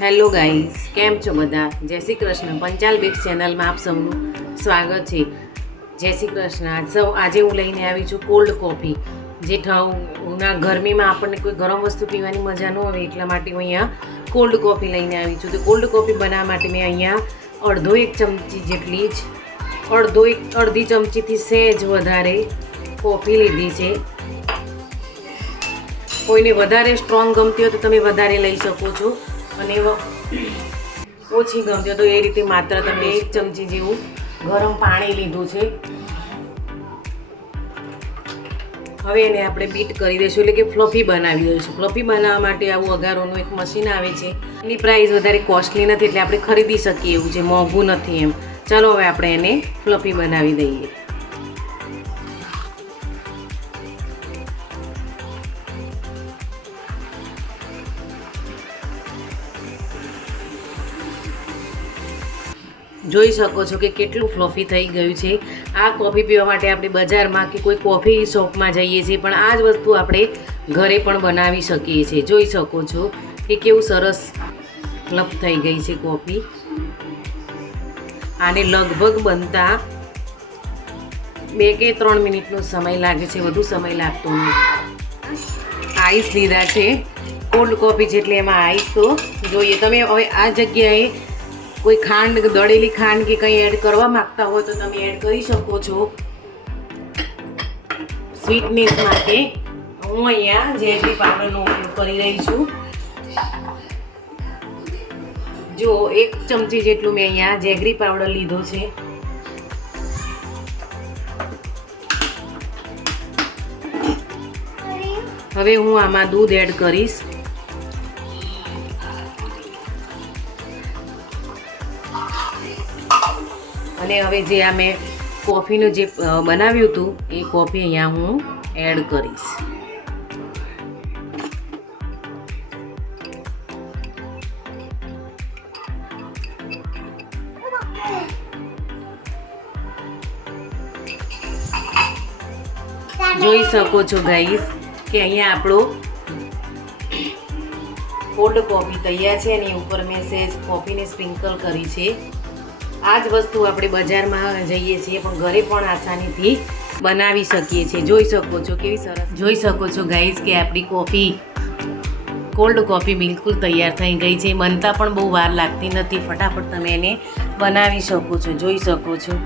Hello guys, કેમ છો બધા? જય શ્રી કૃષ્ણ. પંચાલ બેક્સ ચેનલમાં આપ સૌનું સ્વાગત છે. જય શ્રી કૃષ્ણ. આજે હું લઈને આવી છું કોલ્ડ કોફી. જે ગરમીમાં આપણને કોઈ ગરમ વસ્તુ પીવાની મજા ન આવે એટલા માટે હું અહીંયા કોલ્ડ કોફી લઈને આવી છું. તો કોલ્ડ કોફી બનાવવા માટે મેં અહીંયા અડધી ચમચી જેટલી જ અડધી ચમચીથી સહેજ વધારે કોફી લીધી છે. કોઈને વધારે સ્ટ્રોંગ ગમતી હોય તો તમે વધારે લઈ શકો છો, અને ઓછી ગમતી હોય તો એ રીતે માત્ર તમે 1 ચમચી જેવું ગરમ પાણી લીધું છે. હવે એને આપણે બીટ કરી દઈશું, એટલે કે ફ્લફી બનાવી દઈશું. ફ્લફી બનાવવા માટે આવું અગારોનું એક મશીન આવે છે. એની પ્રાઇસ વધારે કોસ્ટલી નથી, એટલે આપણે ખરીદી શકીએ એવું છે, મોંઘું નથી એમ. ચાલો હવે આપણે એને ફ્લફી બનાવી દઈએ. જોઈ શકો છો કે કેટલું ફ્લફી થઈ ગયું છે. આ કોફી પીવા માટે આપણે બજારમાં કે કોઈ કોફી શોપમાં જઈએ છીએ, પણ આ જ વસ્તુ આપણે ઘરે પણ બનાવી શકીએ છીએ. જોઈ શકો છો કે કેવું સરસ ફ્લફ થઈ ગઈ છે કોફી. આને લગભગ બનતા 2 કે 3 મિનિટનો સમય લાગે છે, વધુ સમય લાગતો નથી. આઈસ લીધા છે, કોલ્ડ કોફી છે એટલે એમાં આઈસ તો જોઈએ. તમે હવે આ જગ્યાએ કોઈ ખાંડ, દળેલી ખાંડ કે કંઈ એડ કરવા માંગતા હોય તો તમે એડ કરી શકો છો સ્વીટનેસ માટે. હું અહીંયા જેગરી પાવડરનો ઉપયોગ કરી રહી છું. જો 1 ચમચી જેટલું મેં અહીંયા જેગરી પાવડર લીધો છે. હવે હું આમાં દૂધ એડ કરીશ. અને હવે જે આ મેં કોફીનું જે બનાવ્યું હતું એ કોફી અહીંયા હું એડ કરીશ. જોઈ શકો છો ગાઈસ કે અહીંયા આપણો કોલ્ડ કોફી તૈયાર છે. એની ઉપર મેં સહેજ કોફીને સ્પ્રિંકલ કરી છે. આ જ વસ્તુ આપણે બજારમાં જઈએ છીએ પણ ઘરે પણ આસાનીથી બનાવી શકીએ છીએ. જોઈ શકો છો કેવી સરસ. જોઈ શકો છો ગાઈસ કે આપણી કોફી, કોલ્ડ કોફી બિલકુલ તૈયાર થઈ ગઈ છે. બનતા પણ બહુ વાર લાગતી નથી, ફટાફટ તમે એને બનાવી શકો છો. જોઈ શકો છો.